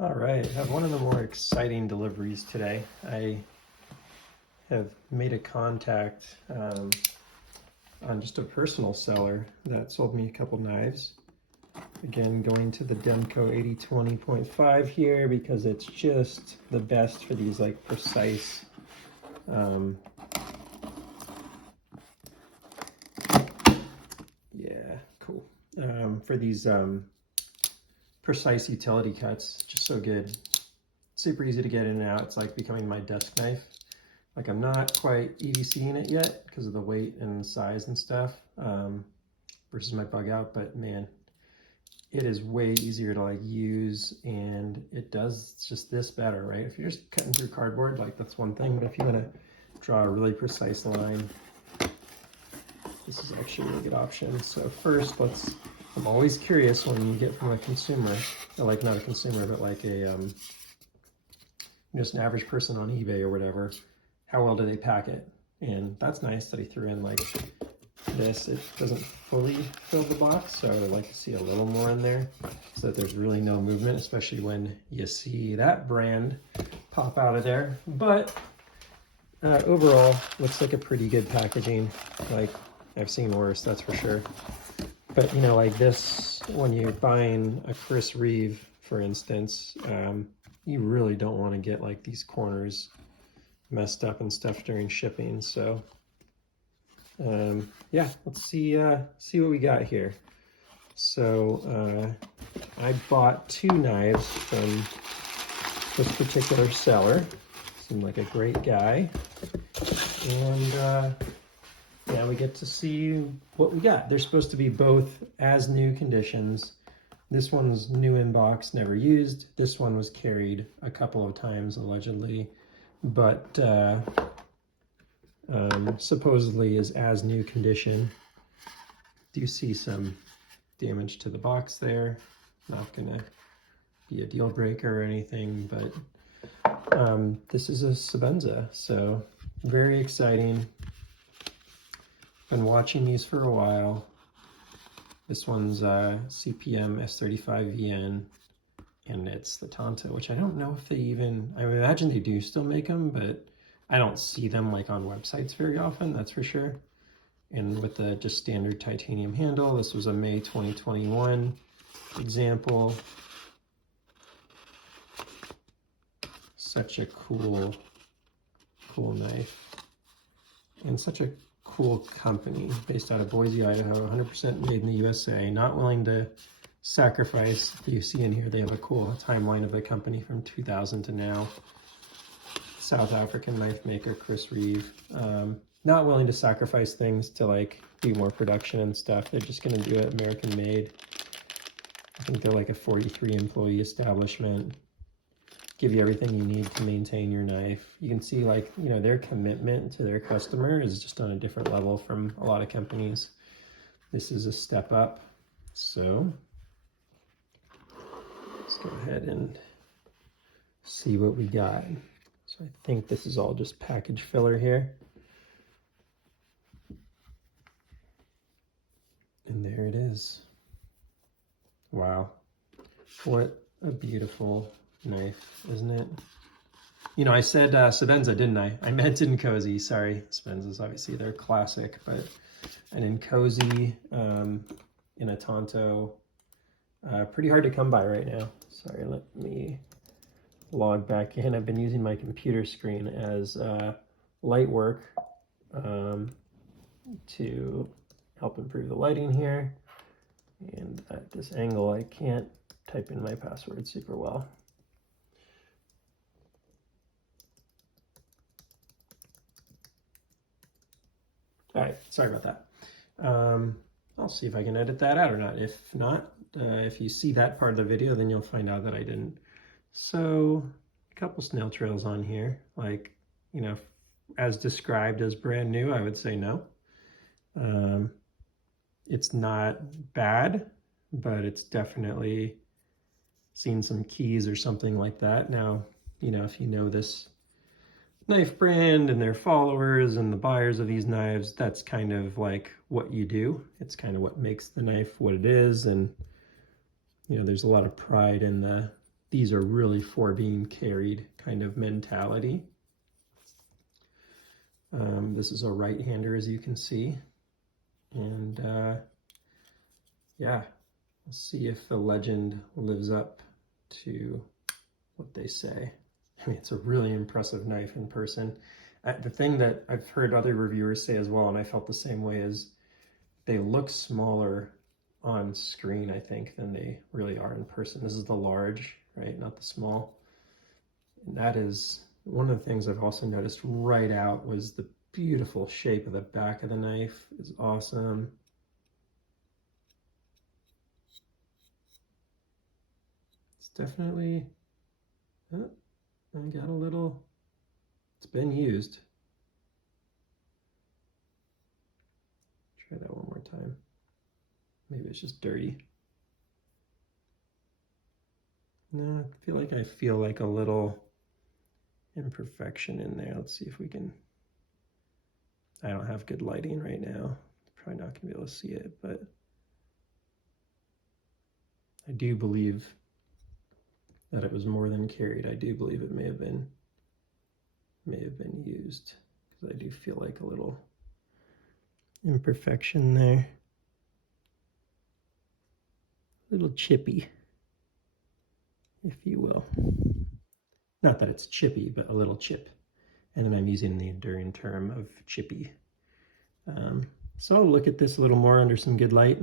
All right, I have one of the more exciting deliveries today. I have made a contact on just a personal seller that sold me a couple knives. Again, going to the Demco AD20.5 here because it's just the best for these like precise for these precise utility cuts. Just so good, super easy to get in and out. It's like becoming my desk knife. Like I'm not quite EDCing it yet because of the weight and size and stuff versus my bug out, but man, it is way easier to like use, and it does just this better, right? If you're just cutting through cardboard, like that's one thing, but if you want to draw a really precise line, this is actually a really good option. So first, I'm always curious when you get from a consumer, or like not a consumer, but like a just an average person on eBay or whatever, how well do they pack it? And that's nice that he threw in like this. It doesn't fully fill the box, so I would like to see a little more in there so that there's really no movement, especially when you see that brand pop out of there. But overall, looks like a pretty good packaging. Like I've seen worse, that's for sure. But you know, like this, when you're buying a Chris Reeve, for instance, you really don't want to get like these corners messed up and stuff during shipping. So yeah, let's see what we got here. So I bought two knives from this particular seller. Seemed like a great guy. And yeah, we get to see what we got. They're supposed to be both as new conditions. This one's new in box, never used. This one was carried a couple of times allegedly, but supposedly is as new condition. Do you see some damage to the box there? Not gonna be a deal breaker or anything, but this is a Sebenza, so very exciting. Been watching these for a while. This one's CPM S35VN, and it's the Tanto, which I don't know if they even, I imagine they do still make them, but I don't see them like on websites very often, that's for sure. And with the just standard titanium handle, this was a May 2021 example. Such a cool knife, and such a cool company based out of Boise, Idaho, 100% made in the USA, not willing to sacrifice. You see in here, they have a cool timeline of the company from 2000 to now. South African knife maker, Chris Reeve. Not willing to sacrifice things to like do more production and stuff. They're just gonna do it American made. I think they're like a 43 employee establishment. Give you everything you need to maintain your knife. You can see like, you know, their commitment to their customer is just on a different level from a lot of companies. This is a step up. So let's go ahead and see what we got. So I think this is all just package filler here. And there it is. Wow. What a beautiful knife, isn't it? You know, I said Sebenza, didn't I? I meant Inkosi, sorry. Sebenza's obviously their classic, but an Inkosi in a Tanto, pretty hard to come by right now. Sorry, let me log back in. I've been using my computer screen as light work to help improve the lighting here. And at this angle, I can't type in my password super well. All right, sorry about that. I'll see if I can edit that out or not. If not, if you see that part of the video, then you'll find out that I didn't. So a couple snail trails on here, like, you know, as described as brand new, I would say no. It's not bad, but it's definitely seen some keys or something like that. Now, you know, if you know this knife brand and their followers and the buyers of these knives, that's kind of like what you do. It's kind of what makes the knife what it is. And, you know, there's a lot of pride in the these are really for being carried kind of mentality. This is a right-hander, as you can see. And yeah, we'll see if the legend lives up to what they say. I mean, it's a really impressive knife in person. The thing that I've heard other reviewers say as well, and I felt the same way, is they look smaller on screen, I think, than they really are in person. This is the large, right? Not the small. And that is one of the things I've also noticed right out was the beautiful shape of the back of the knife is awesome. It's definitely, oh, I got a little, it's been used. Try that one more time. Maybe it's just dirty. No, I feel like a little imperfection in there. Let's see if we can, I don't have good lighting right now. Probably not gonna be able to see it, but I do believe that it was more than carried. I do believe it may have been used, because I do feel like a little imperfection there. A little chippy, if you will. Not that it's chippy, but a little chip. And then I'm using the enduring term of chippy. So I'll look at this a little more under some good light,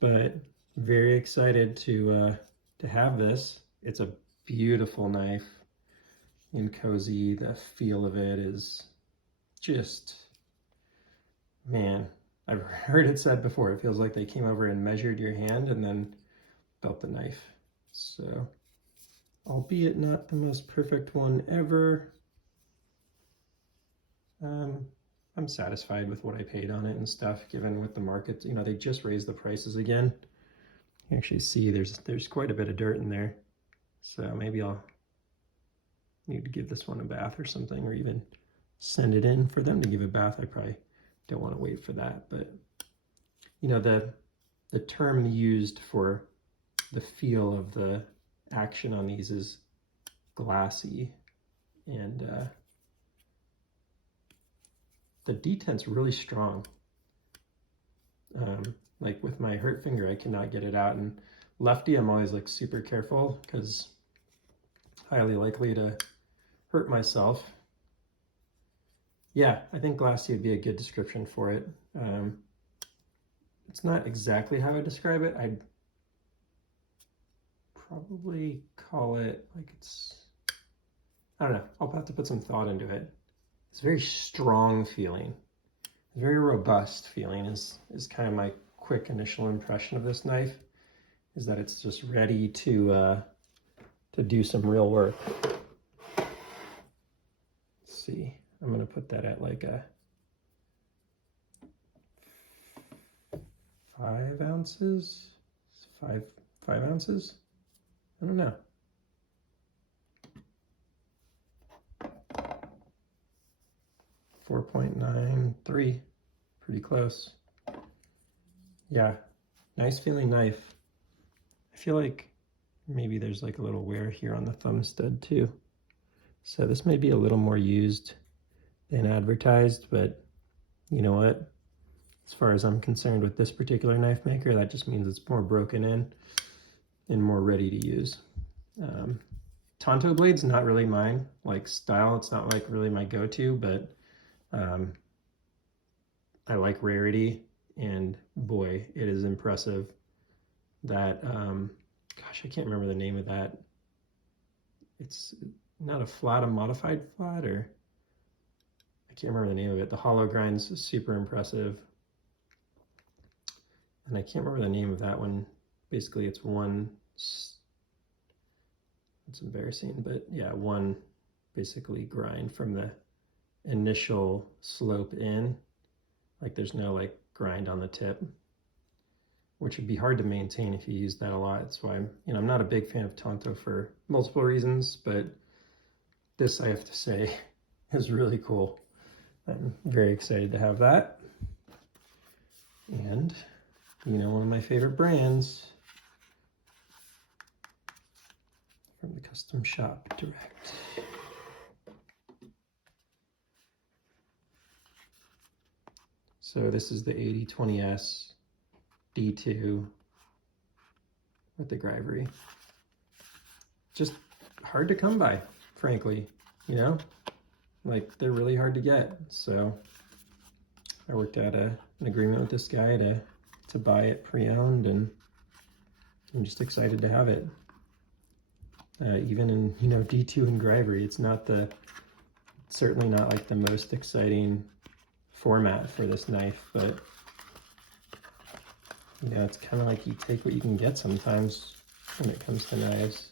but very excited to have this. It's a beautiful knife. Inkosi, the feel of it is just, man, I've heard it said before, it feels like they came over and measured your hand and then built the knife. So, albeit not the most perfect one ever, I'm satisfied with what I paid on it and stuff, given with the market, you know, they just raised the prices again. You actually see there's quite a bit of dirt in there. So maybe I'll need to give this one a bath or something, or even send it in for them to give a bath. I probably don't want to wait for that, but you know, the term used for the feel of the action on these is glassy, and the detent's really strong. Like with my hurt finger, I cannot get it out, and lefty I'm always like super careful because highly likely to hurt myself. Yeah, I think glassy would be a good description for it. It's not exactly how I describe it. I'd probably call it like it's, I don't know, I'll have to put some thought into it. It's very strong feeling, very robust feeling is kind of my quick initial impression of this knife, is that it's just ready to do some real work. Let's see, I'm gonna put that at like a 5 ounces, 5 ounces. I don't know. .93, pretty close. Yeah, nice feeling knife. I feel like maybe there's like a little wear here on the thumb stud too. So this may be a little more used than advertised, but you know what? As far as I'm concerned with this particular knife maker, that just means it's more broken in and more ready to use. Tanto blade's not really mine, like style, it's not like really my go-to, but I like rarity, and boy, it is impressive. That, gosh, I can't remember the name of that. It's not a flat, a modified flat, or I can't remember the name of it. The hollow grind's super impressive. And I can't remember the name of that one. Basically, it's one, it's embarrassing, but yeah, one basically grind from the initial slope in. Like there's no like grind on the tip, which would be hard to maintain if you use that a lot. That's why I'm not a big fan of Tanto for multiple reasons, but this, I have to say, is really cool. I'm very excited to have that. And one of my favorite brands from the custom shop direct. So this is the AD20S D2 with the Grivory. Just hard to come by, frankly, you know? Like, they're really hard to get. So I worked out an agreement with this guy to buy it pre-owned, and I'm just excited to have it. Even in, you know, D2 and Grivory, it's certainly not like the most exciting format for this knife, but yeah, it's kind of like you take what you can get sometimes when it comes to knives.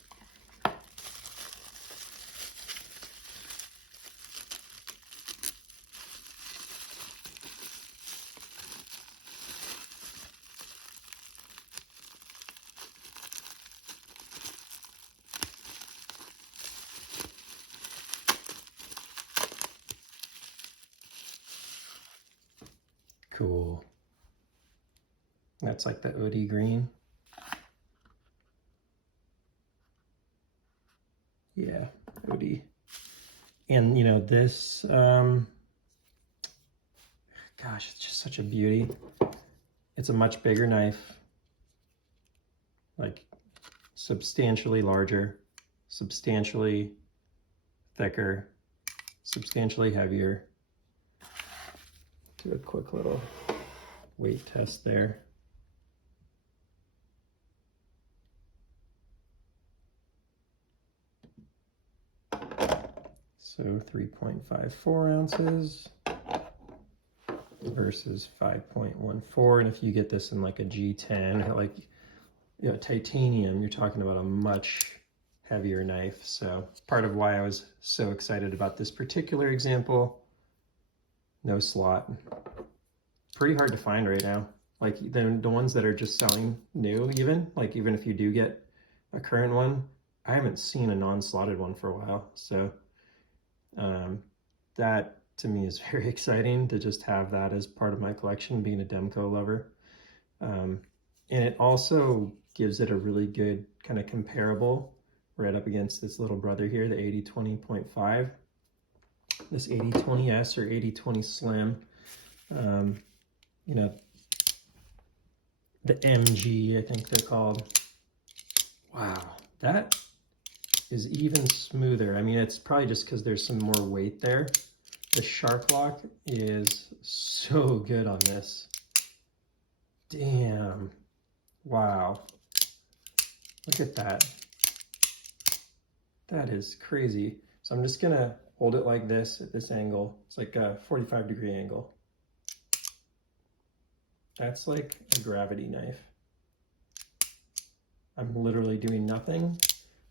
Cool. That's like the OD Green. Yeah, OD. And you know, this, gosh, it's just such a beauty. It's a much bigger knife, like substantially larger, substantially thicker, substantially heavier. Do a quick little weight test there. So 3.54 ounces versus 5.14. And if you get this in like a G10, like, you know, titanium, you're talking about a much heavier knife. So it's part of why I was so excited about this particular example. No slot. Pretty hard to find right now. Like the ones that are just selling new, even if you do get a current one, I haven't seen a non-slotted one for a while. So that to me is very exciting to just have that as part of my collection, being a Demco lover. And it also gives it a really good kind of comparable right up against this little brother here, the AD20.5. This AD20S or AD20 Slim, you know, the MG, I think they're called. Wow, that is even smoother. I mean, it's probably just because there's some more weight there. The shark lock is so good on this. Damn, wow, look at that. That is crazy. So I'm just gonna hold it like this at this angle. It's like a 45-degree angle. That's like a gravity knife. I'm literally doing nothing,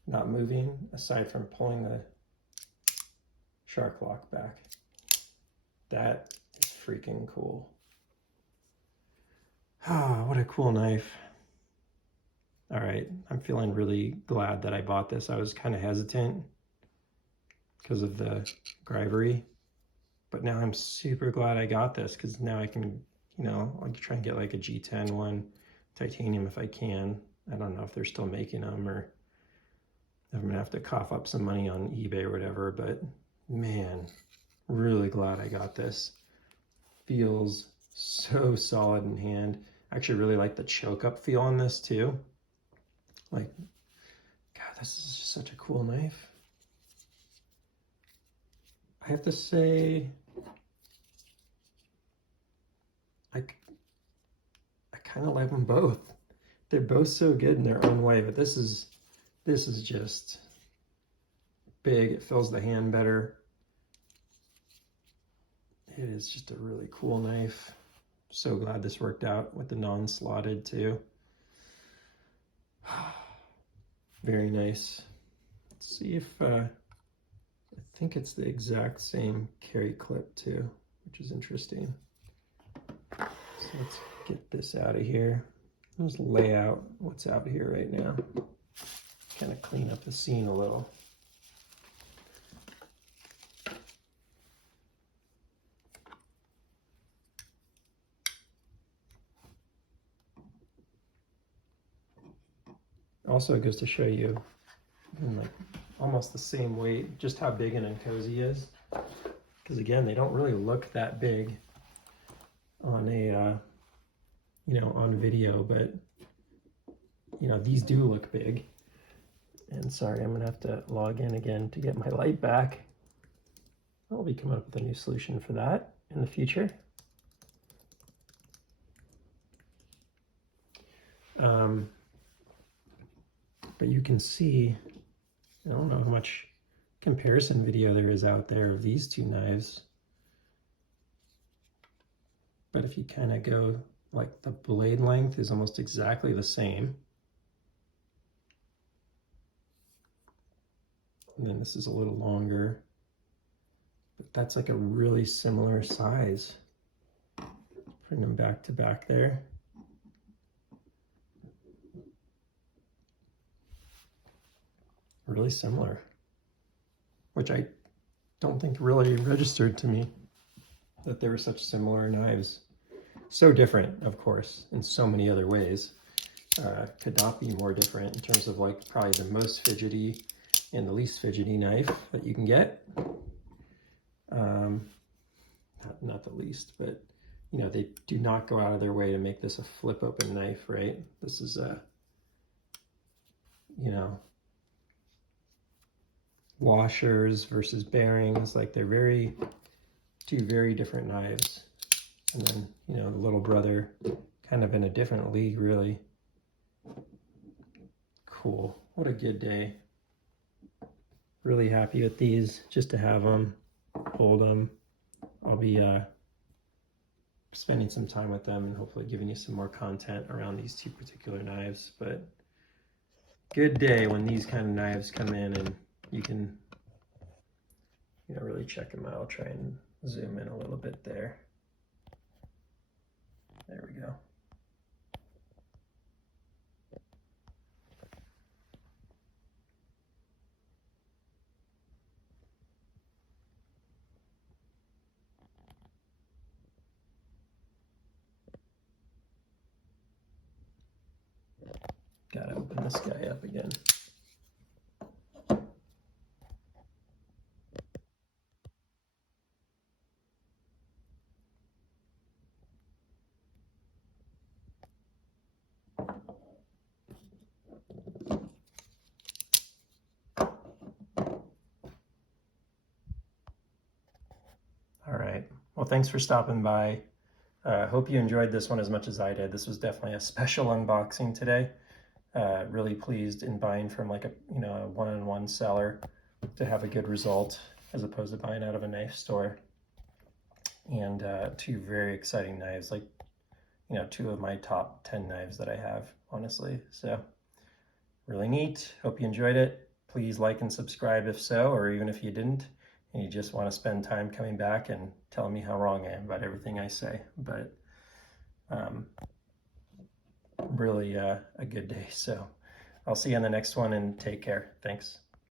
not moving, aside from pulling the shark lock back. That is freaking cool. Ah, what a cool knife. All right, I'm feeling really glad that I bought this. I was kind of hesitant because of the Grivory, but now I'm super glad I got this, because now I can, you know, I'll try and get like a G10 one, titanium if I can. I don't know if they're still making them, or if I'm gonna have to cough up some money on eBay or whatever, but man, really glad I got this. Feels so solid in hand. I actually really like the choke up feel on this too. Like, God, this is just such a cool knife. I have to say, I kind of like them both. They're both so good in their own way, but this is just big. It fills the hand better. It is just a really cool knife. So glad this worked out with the non-slotted too. Very nice. Let's see if I think it's the exact same carry clip too, which is interesting. So let's get this out of here. Let's lay out what's out here right now. Kind of clean up the scene a little. Also, it goes to show you and like almost the same weight, just how big an Inkosi is. Because again, they don't really look that big on a, you know, on video, but you know, these do look big. And sorry, I'm gonna have to log in again to get my light back. I'll be coming up with a new solution for that in the future. But you can see, I don't know how much comparison video there is out there of these two knives. But if you kind of go, like the blade length is almost exactly the same. And then this is a little longer, but that's like a really similar size. Bring them back to back there. Really similar, which I don't think really registered to me that they were such similar knives. So different, of course, in so many other ways. Could not be more different in terms of like probably the most fidgety and the least fidgety knife that you can get. Not the least, but you know, they do not go out of their way to make this a flip open knife, right? This is a, you know, washers versus bearings, like they're two very different knives. And then, you know, the little brother kind of in a different league, really. Cool. What a good day. Really happy with these, just to have them, hold them. I'll be spending some time with them and hopefully giving you some more content around these two particular knives. But good day when these kind of knives come in and you can, you know, really check them out. I'll try and zoom in a little bit there. There we go. Gotta open this guy up again. All right, well, thanks for stopping by. Hope you enjoyed this one as much as I did. This was definitely a special unboxing today. Really pleased in buying from like a, you know, a one-on-one seller to have a good result as opposed to buying out of a knife store. And two very exciting knives, like, you know, two of my top 10 knives that I have, honestly. So really neat. Hope you enjoyed it. Please like and subscribe if so, or even if you didn't and you just want to spend time coming back and telling me how wrong I am about everything I say. But really a good day. So I'll see you on the next one and take care. Thanks.